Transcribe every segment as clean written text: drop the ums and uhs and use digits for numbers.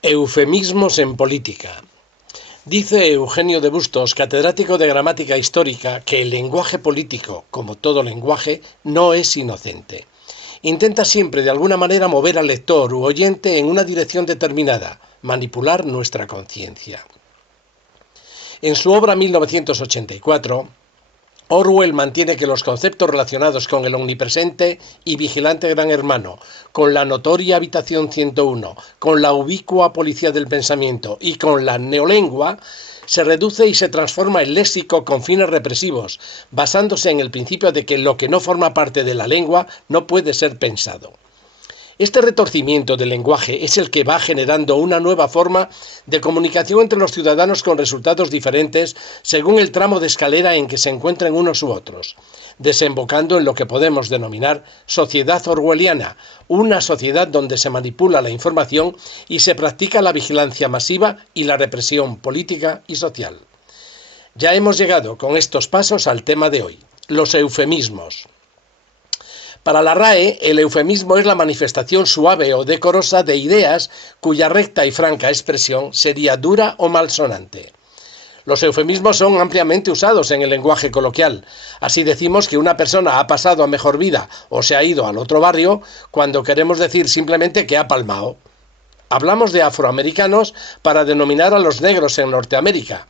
Eufemismos en política. Dice Eugenio de Bustos, catedrático de gramática histórica, que el lenguaje político, como todo lenguaje, no es inocente. Intenta siempre de alguna manera mover al lector u oyente en una dirección determinada, manipular nuestra conciencia. En su obra 1984, Orwell mantiene que los conceptos relacionados con el omnipresente y vigilante gran hermano, con la notoria habitación 101, con la ubicua policía del pensamiento y con la neolengua, se reduce y se transforma en léxico con fines represivos, basándose en el principio de que lo que no forma parte de la lengua no puede ser pensado. Este retorcimiento del lenguaje es el que va generando una nueva forma de comunicación entre los ciudadanos con resultados diferentes según el tramo de escalera en que se encuentren unos u otros, desembocando en lo que podemos denominar sociedad orwelliana, una sociedad donde se manipula la información y se practica la vigilancia masiva y la represión política y social. Ya hemos llegado con estos pasos al tema de hoy, los eufemismos. Para la RAE, el eufemismo es la manifestación suave o decorosa de ideas cuya recta y franca expresión sería dura o malsonante. Los eufemismos son ampliamente usados en el lenguaje coloquial. Así decimos que una persona ha pasado a mejor vida o se ha ido al otro barrio cuando queremos decir simplemente que ha palmao. Hablamos de afroamericanos para denominar a los negros en Norteamérica.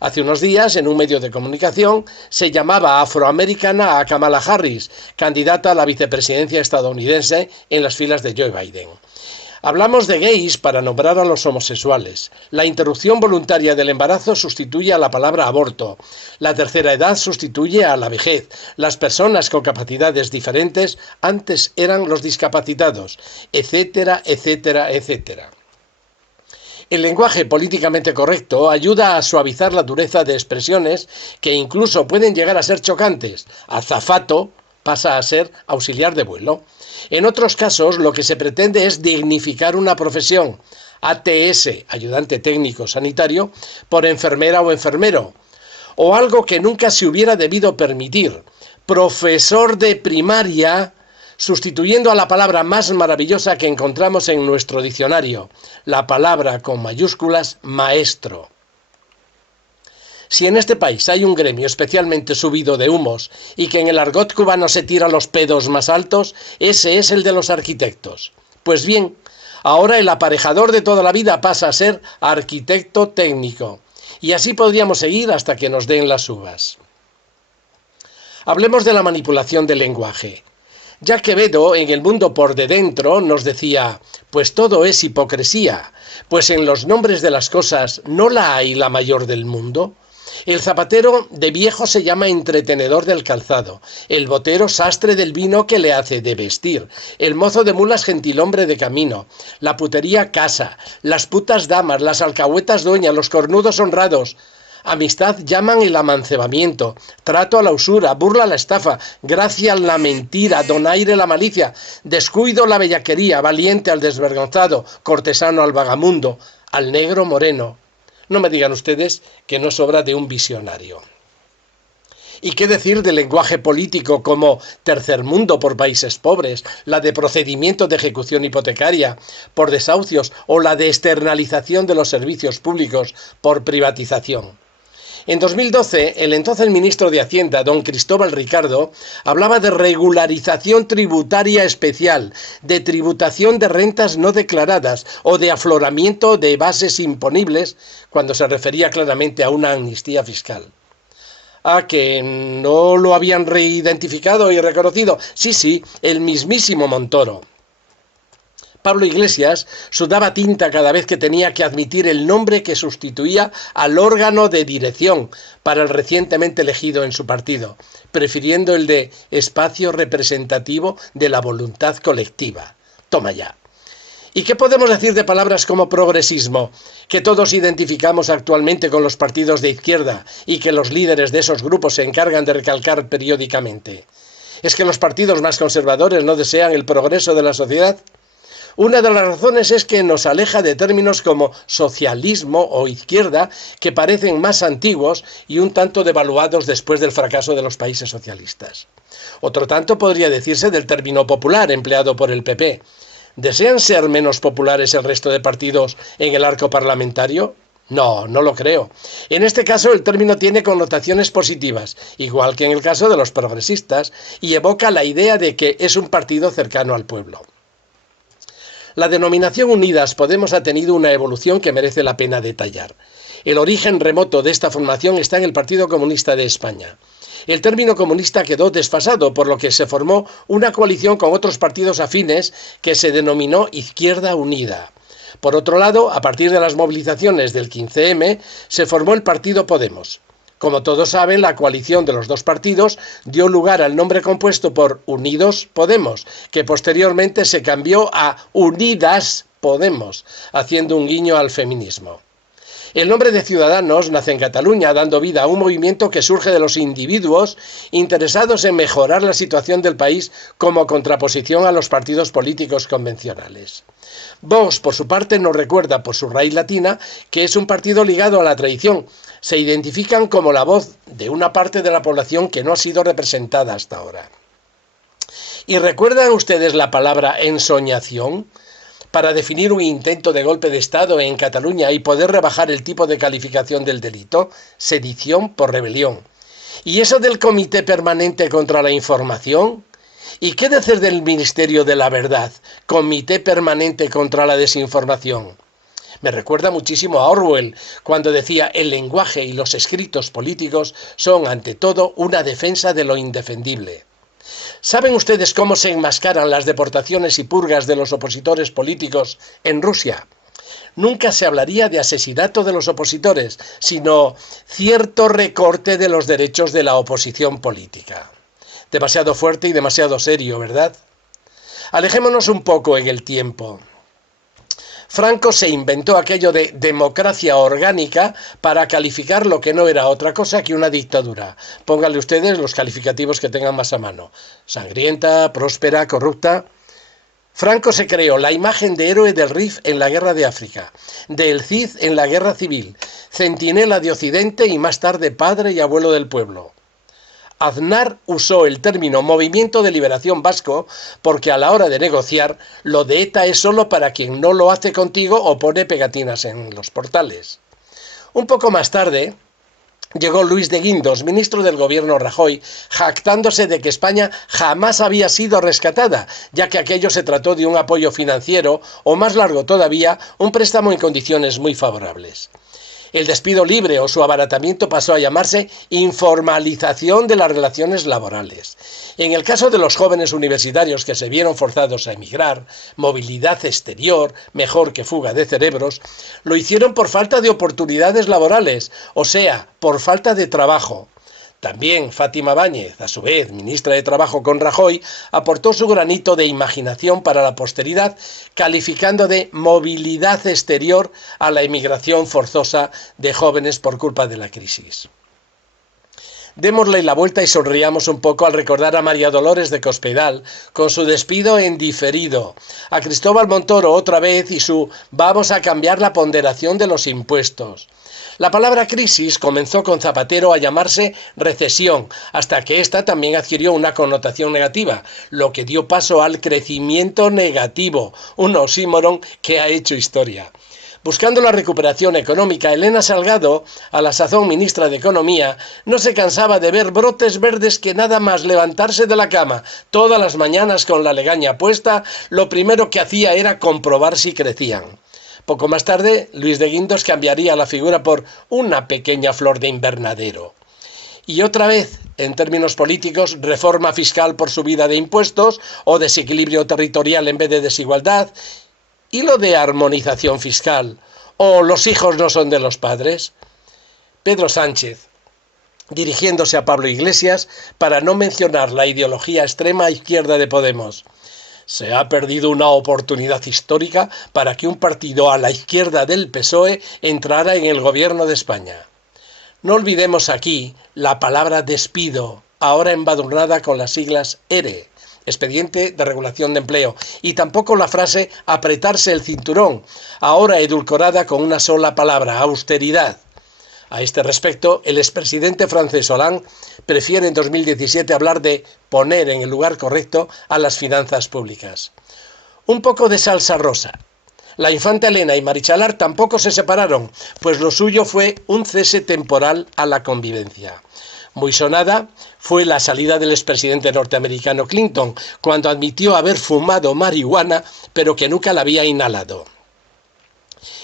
Hace unos días, en un medio de comunicación, se llamaba afroamericana a Kamala Harris, candidata a la vicepresidencia estadounidense en las filas de Joe Biden. Hablamos de gays para nombrar a los homosexuales. La interrupción voluntaria del embarazo sustituye a la palabra aborto. La tercera edad sustituye a la vejez. Las personas con capacidades diferentes antes eran los discapacitados, etcétera, etcétera, etcétera. El lenguaje políticamente correcto ayuda a suavizar la dureza de expresiones que incluso pueden llegar a ser chocantes. Azafato pasa a ser auxiliar de vuelo. En otros casos, lo que se pretende es dignificar una profesión. ATS, ayudante técnico sanitario, por enfermera o enfermero. O algo que nunca se hubiera debido permitir. Profesor de primaria, sustituyendo a la palabra más maravillosa que encontramos en nuestro diccionario, la palabra con mayúsculas maestro. Si en este país hay un gremio especialmente subido de humos y que en el argot cubano se tira los pedos más altos, ese es el de los arquitectos. Pues bien, ahora el aparejador de toda la vida pasa a ser arquitecto técnico. Y así podríamos seguir hasta que nos den las uvas. Hablemos de la manipulación del lenguaje. Ya Quevedo, en El mundo por de dentro, nos decía, pues todo es hipocresía, pues en los nombres de las cosas no la hay la mayor del mundo. El zapatero de viejo se llama entretenedor del calzado, el botero sastre del vino que le hace de vestir, el mozo de mulas gentilhombre de camino, la putería casa, las putas damas, las alcahuetas dueñas, los cornudos honrados. Amistad llaman el amancebamiento, trato a la usura, burla a la estafa, gracia a la mentira, donaire la malicia, descuido la bellaquería, valiente al desvergonzado, cortesano al vagamundo, al negro moreno. No me digan ustedes que no es obra de un visionario. ¿Y qué decir del lenguaje político como tercer mundo por países pobres, la de procedimiento de ejecución hipotecaria por desahucios o la de externalización de los servicios públicos por privatización? En 2012, el entonces ministro de Hacienda, don Cristóbal Ricardo, hablaba de regularización tributaria especial, de tributación de rentas no declaradas o de afloramiento de bases imponibles, cuando se refería claramente a una amnistía fiscal. ¿A que no lo habían reidentificado y reconocido? Sí, el mismísimo Montoro. Pablo Iglesias sudaba tinta cada vez que tenía que admitir el nombre que sustituía al órgano de dirección para el recientemente elegido en su partido, prefiriendo el de espacio representativo de la voluntad colectiva. Toma ya. ¿Y qué podemos decir de palabras como progresismo, que todos identificamos actualmente con los partidos de izquierda y que los líderes de esos grupos se encargan de recalcar periódicamente? ¿Es que los partidos más conservadores no desean el progreso de la sociedad? Una de las razones es que nos aleja de términos como socialismo o izquierda, que parecen más antiguos y un tanto devaluados después del fracaso de los países socialistas. Otro tanto podría decirse del término popular empleado por el PP. ¿Desean ser menos populares el resto de partidos en el arco parlamentario? No, no lo creo. En este caso el término tiene connotaciones positivas, igual que en el caso de los progresistas, y evoca la idea de que es un partido cercano al pueblo. La denominación Unidas Podemos ha tenido una evolución que merece la pena detallar. El origen remoto de esta formación está en el Partido Comunista de España. El término comunista quedó desfasado, por lo que se formó una coalición con otros partidos afines que se denominó Izquierda Unida. Por otro lado, a partir de las movilizaciones del 15M, se formó el Partido Podemos. Como todos saben, la coalición de los dos partidos dio lugar al nombre compuesto por Unidos Podemos, que posteriormente se cambió a Unidas Podemos, haciendo un guiño al feminismo. El nombre de Ciudadanos nace en Cataluña, dando vida a un movimiento que surge de los individuos interesados en mejorar la situación del país como contraposición a los partidos políticos convencionales. Vox, por su parte, nos recuerda por su raíz latina que es un partido ligado a la tradición. Se identifican como la voz de una parte de la población que no ha sido representada hasta ahora. ¿Y recuerdan ustedes la palabra ensoñación? Para definir un intento de golpe de Estado en Cataluña y poder rebajar el tipo de calificación del delito, sedición por rebelión. ¿Y eso del Comité Permanente contra la Información? ¿Y qué decir del Ministerio de la Verdad, Comité Permanente contra la Desinformación? Me recuerda muchísimo a Orwell, cuando decía: el lenguaje y los escritos políticos son, ante todo, una defensa de lo indefendible. ¿Saben ustedes cómo se enmascaran las deportaciones y purgas de los opositores políticos en Rusia? Nunca se hablaría de asesinato de los opositores, sino cierto recorte de los derechos de la oposición política. Demasiado fuerte y demasiado serio, ¿verdad? Alejémonos un poco en el tiempo. Franco se inventó aquello de democracia orgánica para calificar lo que no era otra cosa que una dictadura. Pónganle ustedes los calificativos que tengan más a mano. Sangrienta, próspera, corrupta. Franco se creó la imagen de héroe del RIF en la guerra de África, del CID en la guerra civil, centinela de Occidente y más tarde padre y abuelo del pueblo. Aznar usó el término Movimiento de Liberación Vasco porque a la hora de negociar, lo de ETA es solo para quien no lo hace contigo o pone pegatinas en los portales. Un poco más tarde llegó Luis de Guindos, ministro del gobierno Rajoy, jactándose de que España jamás había sido rescatada, ya que aquello se trató de un apoyo financiero o, más largo todavía, un préstamo en condiciones muy favorables. El despido libre o su abaratamiento pasó a llamarse informalización de las relaciones laborales. En el caso de los jóvenes universitarios que se vieron forzados a emigrar, movilidad exterior, mejor que fuga de cerebros, lo hicieron por falta de oportunidades laborales, o sea, por falta de trabajo. También Fátima Báñez, a su vez ministra de Trabajo con Rajoy, aportó su granito de imaginación para la posteridad, calificando de movilidad exterior a la emigración forzosa de jóvenes por culpa de la crisis. Démosle la vuelta y sonriamos un poco al recordar a María Dolores de Cospedal con su despido en diferido, a Cristóbal Montoro otra vez y su vamos a cambiar la ponderación de los impuestos. La palabra crisis comenzó con Zapatero a llamarse recesión, hasta que ésta también adquirió una connotación negativa, lo que dio paso al crecimiento negativo, un oxímoron que ha hecho historia. Buscando la recuperación económica, Elena Salgado, a la sazón ministra de Economía, no se cansaba de ver brotes verdes que nada más levantarse de la cama todas las mañanas con la legaña puesta, lo primero que hacía era comprobar si crecían. Poco más tarde, Luis de Guindos cambiaría la figura por una pequeña flor de invernadero. Y otra vez, en términos políticos, reforma fiscal por subida de impuestos o desequilibrio territorial en vez de desigualdad. ¿Y lo de armonización fiscal? ¿O los hijos no son de los padres? Pedro Sánchez, dirigiéndose a Pablo Iglesias, para no mencionar la ideología extrema izquierda de Podemos. Se ha perdido una oportunidad histórica para que un partido a la izquierda del PSOE entrara en el gobierno de España. No olvidemos aquí la palabra despido, ahora embadurnada con las siglas ERE, Expediente de Regulación de Empleo, y tampoco la frase apretarse el cinturón, ahora edulcorada con una sola palabra, austeridad. A este respecto, el expresidente francés Hollande prefiere en 2017 hablar de poner en el lugar correcto a las finanzas públicas. Un poco de salsa rosa. La infanta Elena y Marichalar tampoco se separaron, pues lo suyo fue un cese temporal a la convivencia. Muy sonada fue la salida del expresidente norteamericano Clinton, cuando admitió haber fumado marihuana, pero que nunca la había inhalado.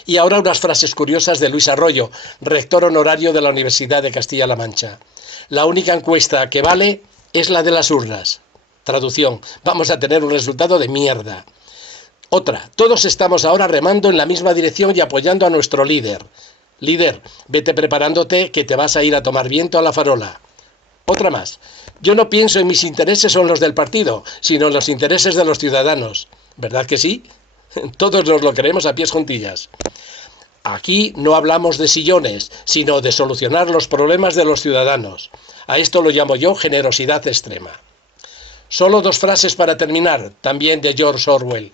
Y ahora unas frases curiosas de Luis Arroyo, rector honorario de la Universidad de Castilla-La Mancha. La única encuesta que vale es la de las urnas. Traducción, vamos a tener un resultado de mierda. Otra, todos estamos ahora remando en la misma dirección y apoyando a nuestro líder. Líder, vete preparándote que te vas a ir a tomar viento a la farola. Otra más, yo no pienso en mis intereses o en los del partido, sino en los intereses de los ciudadanos. ¿Verdad que sí? Todos nos lo creemos a pies juntillas. Aquí no hablamos de sillones, sino de solucionar los problemas de los ciudadanos. A esto lo llamo yo generosidad extrema. Solo dos frases para terminar, también de George Orwell.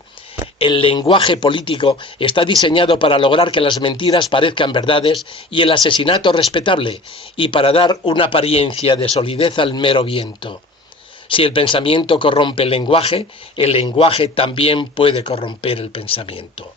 El lenguaje político está diseñado para lograr que las mentiras parezcan verdades y el asesinato respetable, y para dar una apariencia de solidez al mero viento. Si el pensamiento corrompe el lenguaje también puede corromper el pensamiento.